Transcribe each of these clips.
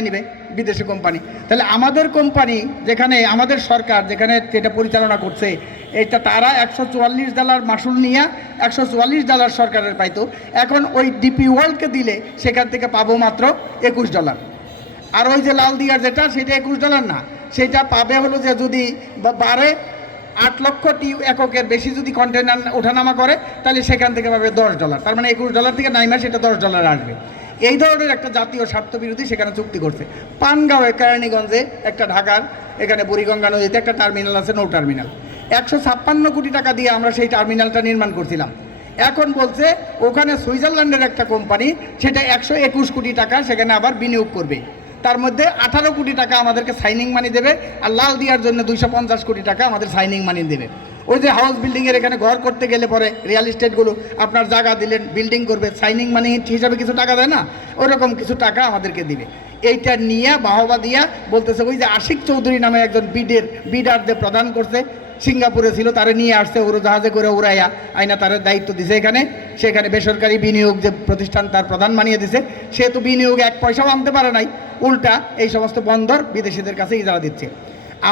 নেবে বিদেশি কোম্পানি। তাহলে আমাদের কোম্পানি যেখানে, আমাদের সরকার যেখানে যেটা পরিচালনা করছে এটা তারা একশো চুয়াল্লিশ ডলার মাসুল নিয়ে একশো চুয়াল্লিশ ডলার সরকারের পাইতো। এখন ওই ডিপি ওয়ার্ল্ডকে দিলে সেখান থেকে পাবো মাত্র একুশ ডলার। আর ওই যে লাল দিয়ার যেটা, সেটা একুশ ডলার না। সেটা পাবে হলো যে যদি বা- বাড়ে আট লক্ষ টি এককের বেশি যদি কন্টেনার ওঠানামা করে, তাহলে সেখান থেকে পাবে দশ ডলার। তার মানে একুশ ডলার থেকে নাইমা সেটা দশ ডলার আসবে। এই ধরনের একটা জাতীয় স্বার্থবিরোধী সেখানে চুক্তি করছে। পানগাঁওয়ে কেরানীগঞ্জে একটা ঢাকার, এখানে বুড়িগঙ্গা নদীতে একটা টার্মিনাল আছে, নৌ টার্মিনাল। একশো ছাপ্পান্ন কোটি টাকা দিয়ে আমরা সেই টার্মিনালটা নির্মাণ করছিলাম। এখন বলছে, ওখানে সুইজারল্যান্ডের একটা কোম্পানি, সেটা একশো একুশ কোটি টাকা সেখানে আবার বিনিয়োগ করবে। তার মধ্যে আঠারো কোটি টাকা আমাদেরকে সাইনিং মানি দেবে, আর লাল দেওয়ার জন্য দুইশো পঞ্চাশ কোটি টাকা আমাদের সাইনিং মানি দেবে। ওই যে হাউস বিল্ডিংয়ের এখানে ঘর করতে গেলে পরে রিয়েল এস্টেটগুলো আপনার জায়গা দিলেন বিল্ডিং করবে সাইনিং মানি হিসাবে কিছু টাকা দেয় না, ওরকম কিছু টাকা আমাদেরকে দিবে। এইটা নিয়ে বাহবা দিয়া বলতেছে, ওই যে আশিক চৌধুরী নামে একজন বিডের, বিডারদের প্রদান করছে, সিঙ্গাপুরে ছিল, তারে নিয়ে আসছে উড়োজাহাজে করে উড়াইয়া আইনা তার দায়িত্ব দিছে এখানে, সেখানে বেসরকারি বিনিয়োগ যে প্রতিষ্ঠান তার প্রধান মানিয়ে দিছে সে তো বিনিয়োগ এক পয়সাও আনতে পারে নাই, উল্টা এই সমস্ত বন্দর বিদেশিদের কাছে ইজারা দিচ্ছে।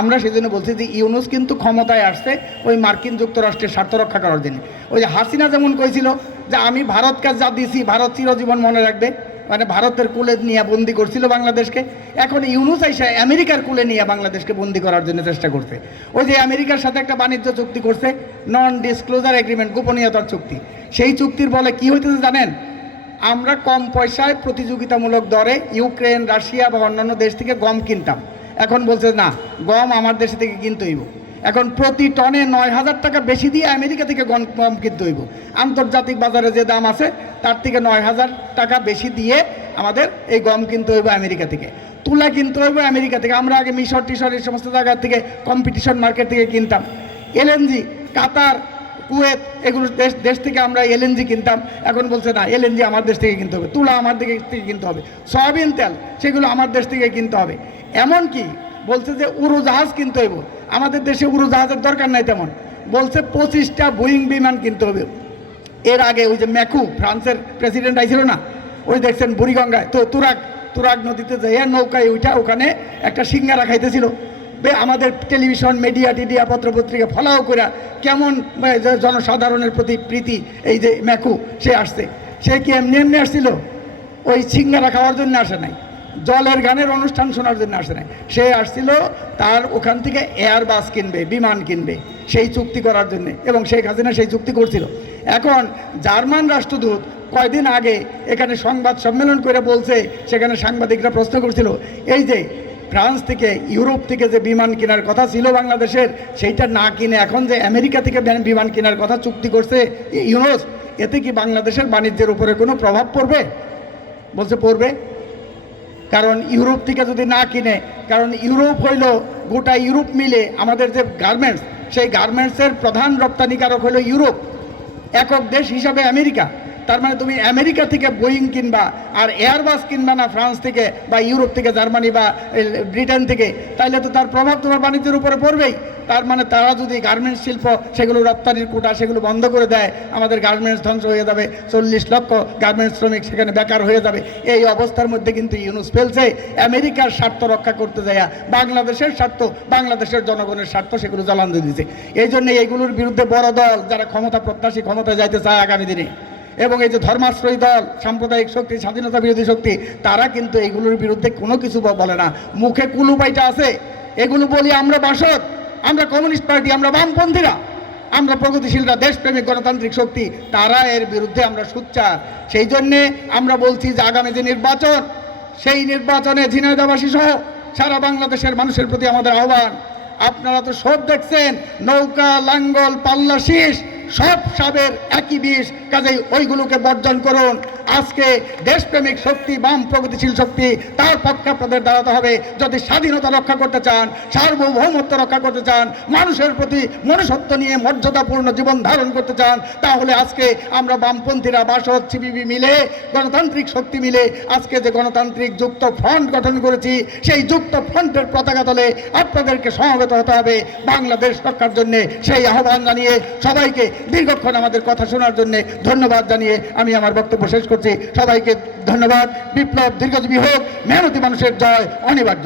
আমরা সেজন্য বলছি যে ইউনুস কিন্তু ক্ষমতায় আসছে ওই মার্কিন যুক্তরাষ্ট্রের স্বার্থ রক্ষা করার জন্য। ওই যে হাসিনা যেমন কইছিল যে আমি ভারতকে যা দিছি, ভারত চিরজীবন মনে রাখবে মানে ভারতের কুলে নিয়ে বন্দি করছিল বাংলাদেশকে, এখন ইউনুস আইসা আমেরিকার কুলে নিয়ে বাংলাদেশকে বন্দি করার জন্য চেষ্টা করছে। ওই যে আমেরিকার সাথে একটা বাণিজ্য চুক্তি করছে নন ডিসক্লোজার এগ্রিমেন্ট গোপনীয়তার চুক্তি। সেই চুক্তির বলে কি হইতেছে জানেন? আমরা কম পয়সায় প্রতিযোগিতামূলক দরে ইউক্রেন, রাশিয়া বা অন্যান্য দেশ থেকে গম কিনতাম। এখন বলছে, না, গম আমার দেশ থেকে কিনতে হইব। এখন প্রতি টনে নয় হাজার টাকা বেশি দিয়ে আমেরিকা থেকে গম কিনতে হইব। আন্তর্জাতিক বাজারে যে দাম আছে, তার থেকে নয় হাজার টাকা বেশি দিয়ে আমাদের এই গম কিনতে হইব আমেরিকা থেকে। তুলা কিনতে হইব আমেরিকা থেকে। আমরা আগে মিশর, টিশর এই সমস্ত জায়গা থেকে কম্পিটিশন মার্কেট থেকে কিনতাম। এলএনজি, কাতার, কুয়েত, এগুলো দেশ দেশ থেকে আমরা এলএনজি কিনতাম। এখন বলছে, না, এলএনজি আমার দেশ থেকে কিনতে হবে। তুলা আমার দিকে থেকে কিনতে হবে। সয়াবিন তেল, সেগুলো আমার দেশ থেকে কিনতে হবে। এমন কি বলছে যে উড়োজাহাজ কিনতে হইব। আমাদের দেশে উড়োজাহাজের দরকার নাই তেমন। বলছে পঁচিশটা বোয়িং বিমান কিনতে হবে। এর আগে ওই যে ম্যাকু, ফ্রান্সের প্রেসিডেন্ট আইছিল না? ওই দেখছেন বুড়িগঙ্গায়। তো তুরাগ তুরাগ নদীতে যাইয়া নৌকায় উঠা ওখানে একটা সিঙ্গারা খাইতেছিল। বে, আমাদের টেলিভিশন, মিডিয়া, টিডিয়া, পত্রপত্রিকা ফলাও করে কেমন জনসাধারণের প্রতি প্রীতি এই যে ম্যাকু, সে আসছে। সে কি এমনি এমনি আসছিল? ওই সিঙ্গারা খাওয়ার জন্য আসে নাই। জলের গানের অনুষ্ঠান শোনার জন্য আসে নাই। সে আসছিল, তার ওখান থেকে এয়ার বাস কিনবে, বিমান কিনবে, সেই চুক্তি করার জন্য। এবং শেখ হাসিনা সেই চুক্তি করছিল। এখন জার্মান রাষ্ট্রদূত কয়দিন আগে এখানে সংবাদ সম্মেলন করে বলছে, সেখানে সাংবাদিকরা প্রশ্ন করছিল, এই যে ফ্রান্স থেকে, ইউরোপ থেকে যে বিমান কেনার কথা ছিল বাংলাদেশের, সেইটা না কিনে এখন যে আমেরিকা থেকে বিমান- কেনার কথা চুক্তি করছে, ইউনোস, এতে কি বাংলাদেশের বাণিজ্যের উপরে কোনো প্রভাব পড়বে? বলছে, পড়বে। কারণ ইউরোপ থেকে যদি না কিনে, কারণ ইউরোপ হইল গোটা ইউরোপ মিলে আমাদের যে গার্মেন্টস সেই গার্মেন্টসের প্রধান রপ্তানিকারক হলো ইউরোপ, একক দেশ হিসাবে আমেরিকা। তার মানে তুমি আমেরিকা থেকে বোয়িং কিনবা আর এয়ারবাস কিনবা না ফ্রান্স থেকে বা ইউরোপ থেকে, জার্মানি বা ব্রিটেন থেকে, তাইলে তো তার প্রভাব তোমার বাণিজ্যের উপরে পড়বেই। তার মানে তারা যদি গার্মেন্টস শিল্প সেগুলো রপ্তানির কোটা সেগুলো বন্ধ করে দেয়, আমাদের গার্মেন্টস ধ্বংস হয়ে যাবে, চল্লিশ লক্ষ গার্মেন্টস শ্রমিক সেখানে বেকার হয়ে যাবে। এই অবস্থার মধ্যে কিন্তু ইউনুস ফেলছে। আমেরিকার স্বার্থ রক্ষা করতে যায় বাংলাদেশের স্বার্থ, বাংলাদেশের জনগণের স্বার্থ সেগুলো জ্বালান দিয়ে দিছে। এই জন্য এইগুলোর বিরুদ্ধে বড় দল, যারা ক্ষমতা প্রত্যাশী ক্ষমতায় যাইতে চায় আগামী দিনে। এবং এই যে ধর্মাশ্রয়ী দল, সাম্প্রদায়িক শক্তি, স্বাধীনতা বিরোধী শক্তি, তারা কিন্তু এগুলোর বিরুদ্ধে কোনো কিছু বলে না। মুখে কুলুপাইটা আছে। এগুলো বলি আমরা বাসদ, আমরা কমিউনিস্ট পার্টি, আমরা বামপন্থীরা। আমরা প্রগতিশীলরা, দেশপ্রেমিক গণতান্ত্রিক শক্তি, তারা এর বিরুদ্ধে আমরা সুচ্চার। সেই জন্যে আমরা বলছি যে আগামী যে নির্বাচন, সেই নির্বাচনে ঝিনাইদাবাসী সহ সারা বাংলাদেশের মানুষের প্রতি আমাদের আহ্বান। আপনারা তো সব দেখছেন, নৌকা, লাঙ্গল, পাল্লা শীষ সব সাবের একই বিষ কাজেই ওইগুলোকে বর্জন করুন। আজকে দেশপ্রেমিক শক্তি, বাম প্রগতিশীল শক্তি, তার পক্ষে আপনাদের দাঁড়াতে হবে। যদি স্বাধীনতা রক্ষা করতে চান, সার্বভৌমত্ব রক্ষা করতে চান, মানুষের প্রতি মনুষ্যত্ব নিয়ে মর্যাদাপূর্ণ জীবন ধারণ করতে চান, তাহলে আজকে আমরা বামপন্থীরা বাসদ সিবিবি মিলে, গণতান্ত্রিক শক্তি মিলে আজকে যে গণতান্ত্রিক যুক্ত ফ্রন্ট গঠন করেছি, সেই যুক্ত ফ্রন্টের পতাকা তলে আপনাদেরকে সমবেত হতে হবে বাংলাদেশ রক্ষার জন্য। সেই আহ্বান জানিয়ে সবাইকে দীর্ঘক্ষণ আমাদের কথা শোনার জন্য ধন্যবাদ জানিয়ে আমি আমার বক্তব্য শেষ করছি। করছি। সবাইকে ধন্যবাদ। বিপ্লব দীর্ঘজীবী হোক মেহনতি মানুষের জয় অনিবার্য।